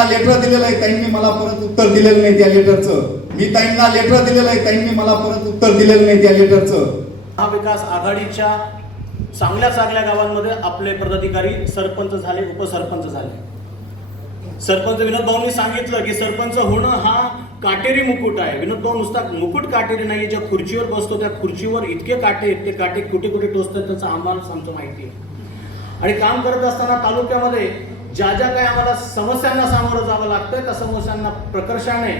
ताईंना लेटर दिलेलं आहे, ताईंनी मला परत उत्तर दिलेलं नाही त्या लेटरचं. मी ताईंना लेटर दिलेलं आहे, ताईंनी मला परत उत्तर दिलेलं नाही त्या लेटरचं. महाविकास आघाडीच्या चांगल्या चांगल्या गावांमध्ये आपले पदाधिकारी सरपंच झाले, उपसरपंच झाले. सरपंच विनोद भाऊंनी सांगितलं की सरपंच होणं हा काटेरी मुकुट आहे. विनोद भाऊ नुसता मुकुट काटेरी नाही, ज्या खुर्चीवर बसतो त्या खुर्चीवर इतके काटे, ते काटे कुठे कुठे टोचतात त्याचं आम्हाला आमचं माहिती आहे. आणि काम करत असताना तालुक्यामध्ये ज्या ज्या काही आम्हाला समस्यांना सामोरं जावं लागतं त्या समस्यांना प्रकर्षाने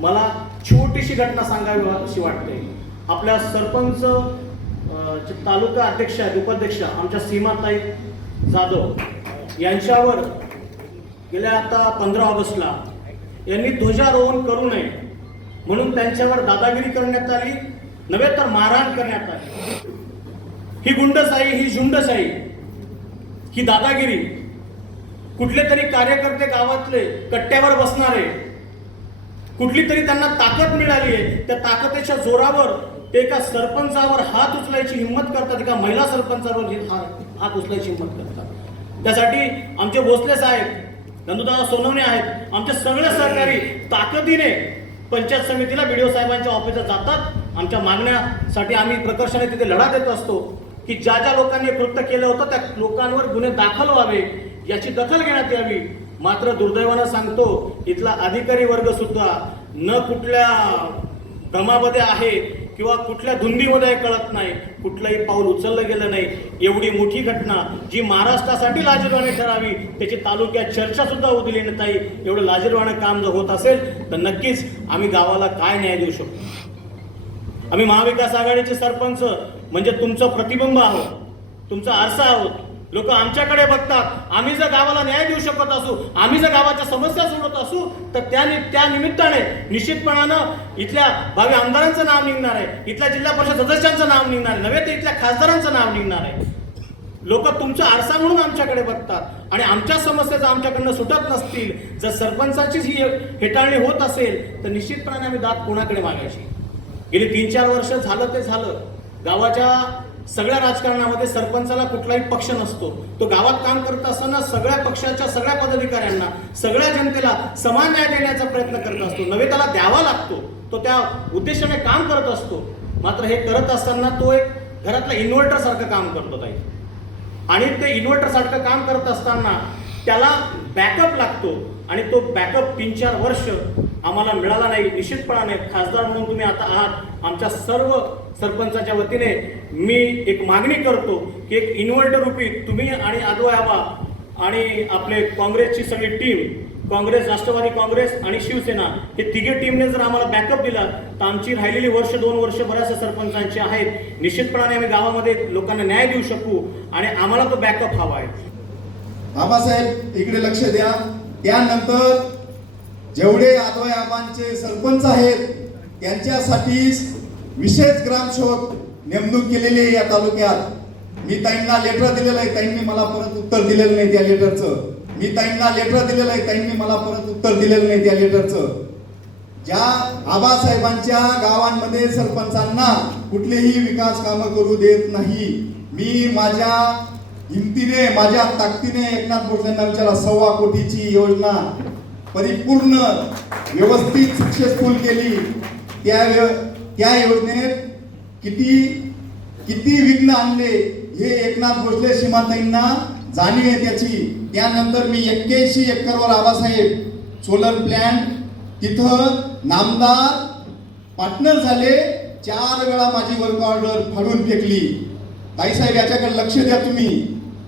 मला छोटीशी घटना सांगावी अशी वाटते. आपल्या सरपंच तालुका अध्यक्ष उपाध्यक्ष आमच्या सीमाताई जाधव यांच्यावर गेल्या आता 15 ऑगस्टला यांनी ध्वजारोहण करू नये म्हणून त्यांच्यावर दादागिरी करण्यात आली, नव्हे तर मारहाण करण्यात आली. ही गुंडशाही, ही झुंडशाही, ही दादागिरी, कुठले तरी कार्यकर्ते गावातले कट्ट्यावर बसणारे, कुठली तरी त्यांना ताकद मिळाली आहे, त्या ताकदीच्या जोरावर ते एका सरपंचावर हात उचलायची हिंमत करतात, एका महिला सरपंचावर हात उचलायची हिंमत करतात. त्यासाठी आमचे भोसले साहेब, नंदुदादा सोनवणे आहेत, आमचे सगळे सहकारी ताकदीने पंचायत समितीला बीडीओ साहेबांच्या ऑफिसात जातात. आमच्या मागण्यासाठी आम्ही प्रकर्षाने तिथे लढा देत असतो की ज्या ज्या लोकांनी कृत्य केलं होतं त्या लोकांवर गुन्हे दाखल व्हावे, याची दखल घेण्यात यावी. मात्र दुर्दैवानं सांगतो, इथला अधिकारी वर्ग सुद्धा न कुठल्या भ्रमामध्ये आहे किंवा कुठल्या धुंदीमध्ये कळत नाही, कुठलंही पाऊल उचललं गेलं नाही. एवढी मोठी घटना जी महाराष्ट्रासाठी लाजिरवाणी ठरावी त्याची तालुक्यात चर्चा सुद्धा होऊ दिली नाही. एवढं लाजिरवाणं काम जर होत असेल तर नक्कीच आम्ही गावाला काय न्याय देऊ शकतो. आम्ही महाविकास आघाडीचे सरपंच म्हणजे तुमचं प्रतिबिंब आहोत, तुमचा आरसा आहोत. लोक आमच्याकडे बघतात. आम्ही जर गावाला न्याय देऊ शकत असू, आम्ही जर गावाच्या समस्या सोडत असू तर त्या निमित्ताने निश्चितपणानं इथल्या भावी आमदारांचं नाव निघणार आहे, इथल्या जिल्हा परिषद सदस्यांचं नाव निघणार आहे, नव्हे तर इथल्या खासदारांचं नाव निघणार आहे. लोक तुमचा आरसा म्हणून आमच्याकडे बघतात आणि आमच्या समस्या आमच्याकडनं सुटत नसतील, जर सरपंचाचीच ही हेटाळणी होत असेल तर निश्चितपणाने आम्ही दाद कोणाकडे मागायची. गेली 3-4 वर्ष झालं ते झालं. गावाच्या सगळ्या राजकारणामध्ये सरपंचाला कुठलाही पक्ष नसतो. तो गावात काम करत असताना सगळ्या पक्षाच्या सगळ्या पदाधिकाऱ्यांना, सगळ्या जनतेला समान न्याय देण्याचा प्रयत्न करत असतो, नव्हे त्याला द्यावा लागतो. तो त्या उद्देशाने काम करत असतो. मात्र हे करत असताना तो एक घरातला इन्व्हर्टर सारखं काम करतो ताई. आणि ते इन्व्हर्टर सारखं काम करत असताना त्याला बॅकअप लागतो आणि तो बॅकअप 3-4 वर्ष आम्हाला मिळाला नाही. निश्चितपणाने खासदार म्हणून तुम्ही आता आहात. आमच्या सर्व सरपंचाच्या वतीने मी एक मागणी करतो की एक इन्व्हर्टर रूपी तुम्ही आणि आदोयाबा आणि आपले काँग्रेसची सगळी टीम, काँग्रेस, राष्ट्रवादी काँग्रेस आणि शिवसेना, हे तिघे टीमने जर आम्हाला बॅकअप दिला तर आमची राहिलेली वर्ष 2 वर्ष बऱ्याचशा सरपंचांची आहेत, निश्चितपणाने आम्ही गावामध्ये लोकांना न्याय देऊ शकू आणि आम्हाला तो बॅकअप हवा आहे. बाबासाहेब इकडे लक्ष द्या. त्यानंतर जेवढे आदोयाबांचे सरपंच आहेत त्यांच्यासाठी विशेष ग्रामसेवक नेमणूक केलेली आहे या तालुक्यात. मी ताईंना लेटर दिलेलं आहे, ताईंनी मला परत उत्तर दिलेलं नाही त्या लेटरचं. मी ताईंना लेटर दिलेलं आहे, ताईंनी मला परत उत्तर दिलेलं नाही त्या लेटरचं. ज्या आबासाहेबांच्या गावांमध्ये सरपंचांना कुठलेही विकास कामं करू देत नाही. मी माझ्या हिमतीने, माझ्या ताकदीने एकनाथ भोसलेंना विचारा 1.25 कोटीची योजना परिपूर्ण व्यवस्थित सक्सेसफुल केली. त्या योजनेत किती विघ्न आणले हे एकनाथ भोसले सीमाताईंना जाणीव आहे त्याची. त्यानंतर मी 81 एकरवर आबासाहेब सोलर प्लॅन्ट तिथं नामदार पार्टनर झाले. 4 वेळा माझी वर्क ऑर्डर फाडून फेकली. ताईसाहेब याच्याकडे लक्ष द्या तुम्ही.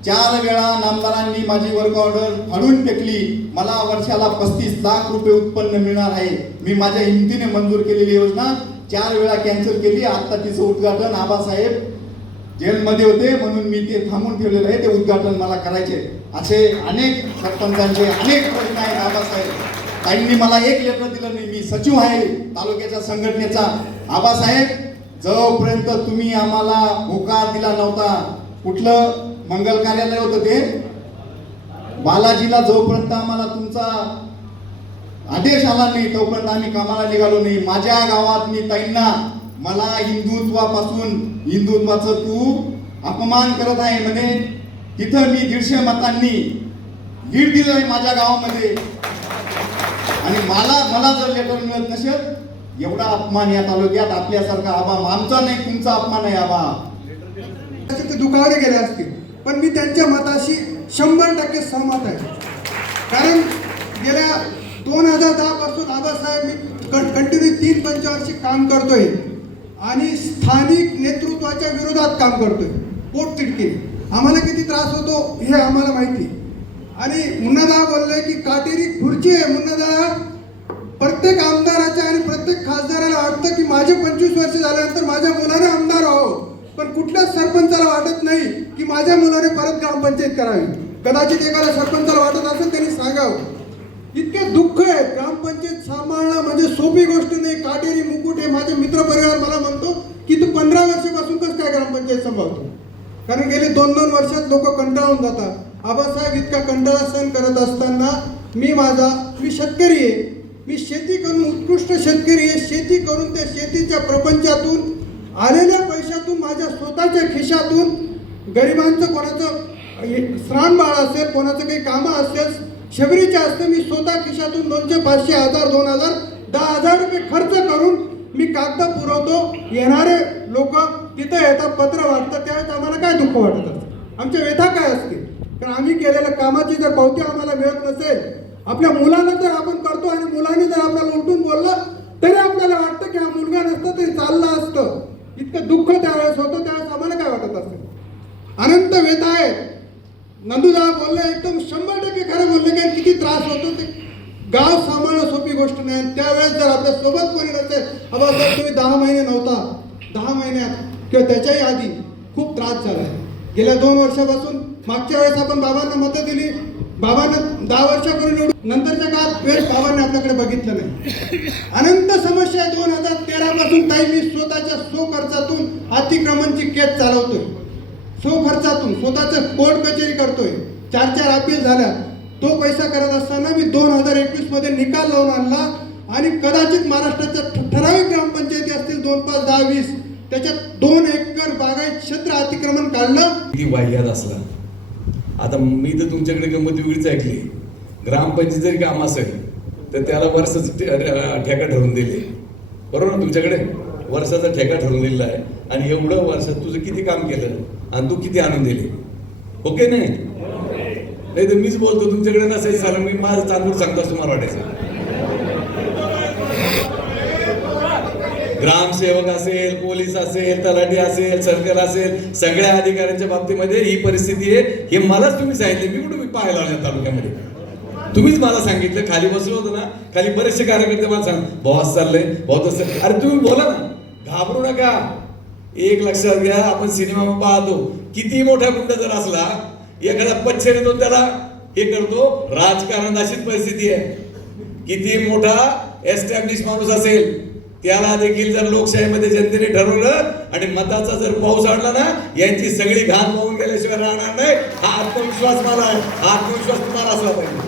4 वेळा नामदारांनी माझी वर्क ऑर्डर फाडून फेकली. मला वर्षाला 35 लाख रुपये उत्पन्न मिळणार आहे. मी माझ्या हिमतीने मंजूर केलेली योजना 4 वेळा कॅन्सल केली. आता तिचं उद्घाटन आबासाहेब जेलमध्ये होते म्हणून मी ते थांबून ठेवलेलं आहे. ते उद्घाटन मला करायचे. असे अनेक सरपंचांचे अनेक प्रश्न आहेत. आबासाहेब ताईंनी मला एक लेटर दिलं नाही. मी सचिव आहे तालुक्याच्या संघटनेचा. आबासाहेब जोपर्यंत तुम्ही आम्हाला होकार दिला नव्हता, कुठलं मंगल कार्यालय होतं ते बालाजीला, जोपर्यंत आम्हाला तुमचा आदेश आला नाही तोपर्यंत आम्ही कामाला निघालो नाही. माझ्या गावात मी ताईंना मला हिंदुत्वापासून, हिंदुत्वाचं तू अपमान करत आहे म्हणे, तिथं मी 150 मतांनी लीड दिलं आहे माझ्या गावामध्ये. आणि मला जर लेटर मिळत नसेल, एवढा अपमान या तालुक्यात आपल्यासारखा आबा आमचा नाही, तुमचा अपमान आहे आबा. ते दुखावले गेले असतील, पण मी त्यांच्या मताशी 100% सहमत आहे. कारण गेल्या 2010 पासून आबासाहेब मी कंटिन्यू 3 पंचवार्षिक काम करतोय आणि स्थानिक नेतृत्वाच्या विरोधात काम करतोय. पोटतिडकी आम्हाला किती त्रास होतो हे आम्हाला माहिती. आणि मुन्नादा बोलले की काटेरी खुर्ची आहे. मुन्नादा, प्रत्येक आमदाराच्या आणि प्रत्येक खासदाराला वाटतं की माझे 25 वर्ष झाल्यानंतर माझ्या मुलाने आमदार व्हावं, पण कुठल्याच सरपंचाला वाटत नाही की माझ्या मुलाने परत ग्रामपंचायत करावी. कदाचित एखाद्या सरपंचाला वाटत असेल त्यांनी सांगावं. इतके दुःख आहे. ग्रामपंचायत सांभाळणं म्हणजे सोपी गोष्ट नाही. काटेरी मुकुट आहे. माझे मित्रपरिवार मला म्हणतो की तू 15 वर्षापासून कसं काय ग्रामपंचायत सांभाळतो, कारण गेले 2-2 वर्षात लोक कंटाळून जातात. आबासाहेब इतका कंटाळा सहन करत असताना मी शेतकरी आहे. मी शेती करून उत्कृष्ट शेतकरी आहे. शेती करून त्या शेतीच्या प्रपंचातून आलेल्या पैशातून माझ्या स्वतःच्या खिशातून गरिबांचं कोणाचं श्रामबाळ असेल, कोणाचं काही कामं असेल, शबरीच्या असतं, मी स्वतः खिशातून 200, 500, 1000, 2000, 10,000 रुपये खर्च करून मी कागद पुरवतो. येणारे लोक तिथं येतात, पत्र वाटतात, त्यावेळेस आम्हाला काय दुःख वाटत असतं, आमच्या व्यथा काय असते. कारण आम्ही केलेल्या कामाची जर पावती आम्हाला मिळत नसेल, आपल्या मुलाला जर आपण करतो आणि मुलांनी जर आपल्याला उलटून बोललं तरी आपल्याला वाटतं की हा मुलगा नसतं तरी चाललं असतं. इतकं दुःख त्यावेळेस होतं. त्यावेळेस आम्हाला काय वाटत असेल. अनंत व्यथा आहे. नंदूदा बोलले, एकदम 100% खरं बोलले की किती त्रास होतो. ते गाव सांभाळणं सोपी गोष्ट नाही. त्यावेळेस जर आपल्या सोबत कोणी नसेल, आबासाहेब तुम्ही 10 महिने नव्हता, 10 महिन्यात किंवा त्याच्याही आधी खूप त्रास झाला आहे. गेल्या 2 वर्षापासून, मागच्या वेळेस आपण बाबांना मतं दिली, बाबांना 10 वर्षापूर्वी निवडून, नंतरच्या काळात वेळेस बाबांनी आपल्याकडे बघितलं नाही. अनंत समस्या 2013 पासून ताई मी स्वतःच्या खर्चातून अतिक्रमणची केस चालवतोय. खर्चातून स्वतःचं कोर्ट कचेरी करतोय. 4 अपील झाल्या. तो पैसा करत असताना मी 2021 मध्ये निकाल लावून आणला आणि कदाचित महाराष्ट्राच्या ठराविक ग्रामपंचायती असतील 2, 5, 10, 20, त्याच्यात 2 एकर बागायत क्षेत्र अतिक्रमण काढलं. किती वाह्यात असला. आता मी तर तुमच्याकडे गंमत वेगळीच ऐकली. ग्रामपंचायत जरी काम असेल तर त्याला वर्षाचा ठेका ठरवून दिले, बरोबर ना. तुमच्याकडे वर्षाचा ठेका ठरवून दिलेला आहे आणि एवढं वर्षात तुझं किती काम केलं आणि तू किती आणून दिले, ओके नाही. नाही तर मीच बोलतो तुमच्याकडे नसायचं झालं, मी माझं चांगलं सांगतो तुम्हाला वाटायचं. ग्रामसेवक असेल, पोलीस असेल, तलाठी असेल, सर्कल असेल, सगळ्या अधिकाऱ्यांच्या बाबतीमध्ये ही परिस्थिती आहे. हे मलाच तुम्ही सांगितले, मी कुठे पाहायला आलो तालुक्यामध्ये. तुम्हीच मला सांगितलं. खाली बसलो होतो ना, खाली बरेचसे कार्यकर्ते मला सांग, बॉस चाललंय, बहुत असं. अरे तुम्ही बोला ना, घाबरू नका. एक लक्षात घ्या, आपण सिनेमा पाहतो, किती मोठा गुंड जर असला, एखादा पच्छे देतो त्याला हे करतो. राजकारणात अशीच परिस्थिती आहे. किती मोठा एस्टॅब्लिश माणूस असेल त्याला देखील जर लोकशाहीमध्ये जनतेने ठरवलं आणि मताचा जर पाऊस आणला ना, यांची सगळी घाण पाहून गेल्याशिवाय राहणार नाही. हा आत्मविश्वास मला आहे. हा आत्मविश्वास तुम्हाला असला पाहिजे.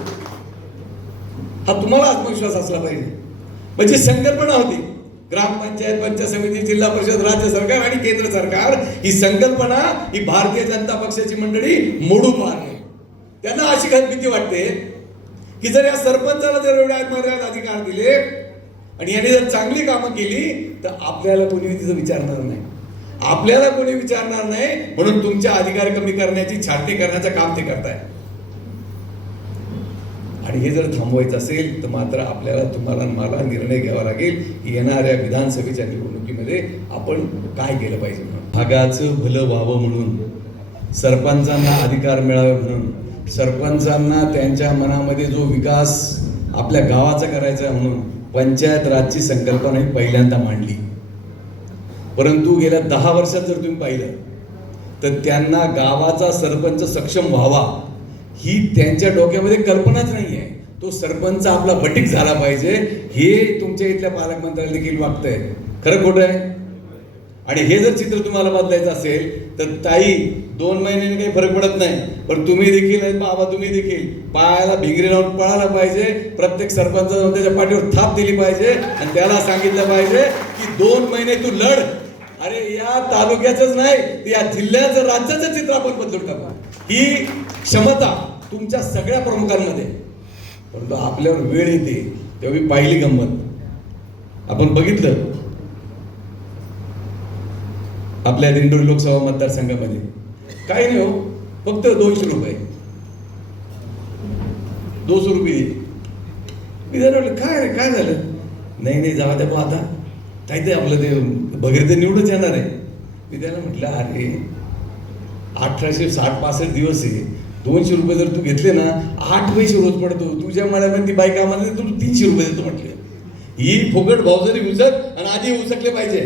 हा तुम्हाला आत्मविश्वास असला पाहिजे. म्हणजे संकल्पना होती ग्रामपंचायत, पंचायत समिती, जिल्हा परिषद, राज्य सरकार आणि केंद्र सरकार, ही संकल्पना ही भारतीय जनता पक्षाची मंडळी मोडू पाहते. त्यांना अशी भीती वाटते की जर या सरपंचाला जर एवढे मर्यादित अधिकार दिले आणि याने जर चांगली कामं केली तर आपल्याला कोणी तिचं विचारणार नाही, आपल्याला कोणी विचारणार नाही. म्हणून तुमच्या अधिकार कमी करण्याची, छाटणी करण्याचं काम ते करताय. आणि हे जर थांबवायचं असेल तर मात्र आपल्याला, तुम्हाला, मला निर्णय घ्यावा लागेल की येणाऱ्या विधानसभेच्या निवडणुकीमध्ये आपण काय केलं पाहिजे. भागाचं भलं व्हावं म्हणून, सरपंचांना अधिकार मिळावे म्हणून, सरपंचांना त्यांच्या मनामध्ये जो विकास आपल्या गावाचा करायचा आहे म्हणून पंचायत राजची संकल्पना ही पहिल्यांदा मांडली. परंतु गेल्या 10 वर्षात जर तुम्ही पाहिलं तर त्यांना गावाचा सरपंच सक्षम व्हावा ही त्यांच्या डोक्यामध्ये कल्पनाच नाही आहे. तो सरपंच आपला बटीक झाला पाहिजे हे तुमच्या इथल्या पालकमंत्र्याला देखील वाटतंय. खरं खोटं आहे? आणि हे जर चित्र तुम्हाला बदलायचं असेल तर ताई 2 महिन्याने काही फरक पडत नाही, पण तुम्ही देखील, बाबा तुम्ही देखील पायाला भिंगरी लावून पळायला पाहिजे. प्रत्येक सरपंचाने त्याच्या पाठीवर थाप दिली पाहिजे आणि त्याला सांगितलं पाहिजे की 2 महिने तू लढ. अरे या तालुक्याचंच नाही, या जिल्ह्याचं, राज्याचं चित्र आपण बदलून टाकू. ही क्षमता तुमच्या सगळ्या प्रमुखांमध्ये. परंतु आपल्यावर वेळ येते तेव्हा मी पाहिली गंमत. आपण बघितलं आपल्या दिंडोरी लोकसभा मतदारसंघामध्ये काही नाही हो, फक्त 200 रुपये 200 रुपये दिले. मी जरा म्हटलं काय झालं, नाही जाऊ द्या बा, आता काय ते आपलं ते बघेर ते निवडच येणार आहे. मी त्याला म्हटलं अरे 1860-65 दिवस आहे, 200 रुपये जर तू घेतले ना 8 पैसे रोज पडतो. तुझ्या मळ्यामध्ये ती बाई कामाला तू 300 रुपये देतो म्हटलं. ही फुकट भाव जरी उचक आणि आधी उचकले पाहिजे.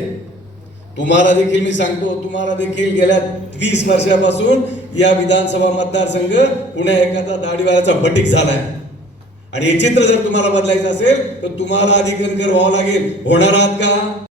तुम्हाला देखील मी सांगतो, तुम्हाला देखील गेल्या 20 वर्षापासून या विधानसभा मतदारसंघ पुण्या एखादा दाढीवाल्याचा बटीक झालाय. आणि हे चित्र जर तुम्हाला बदलायचं असेल तर तुम्हाला आधी कणकर व्हावं लागेल. होणार आहात का?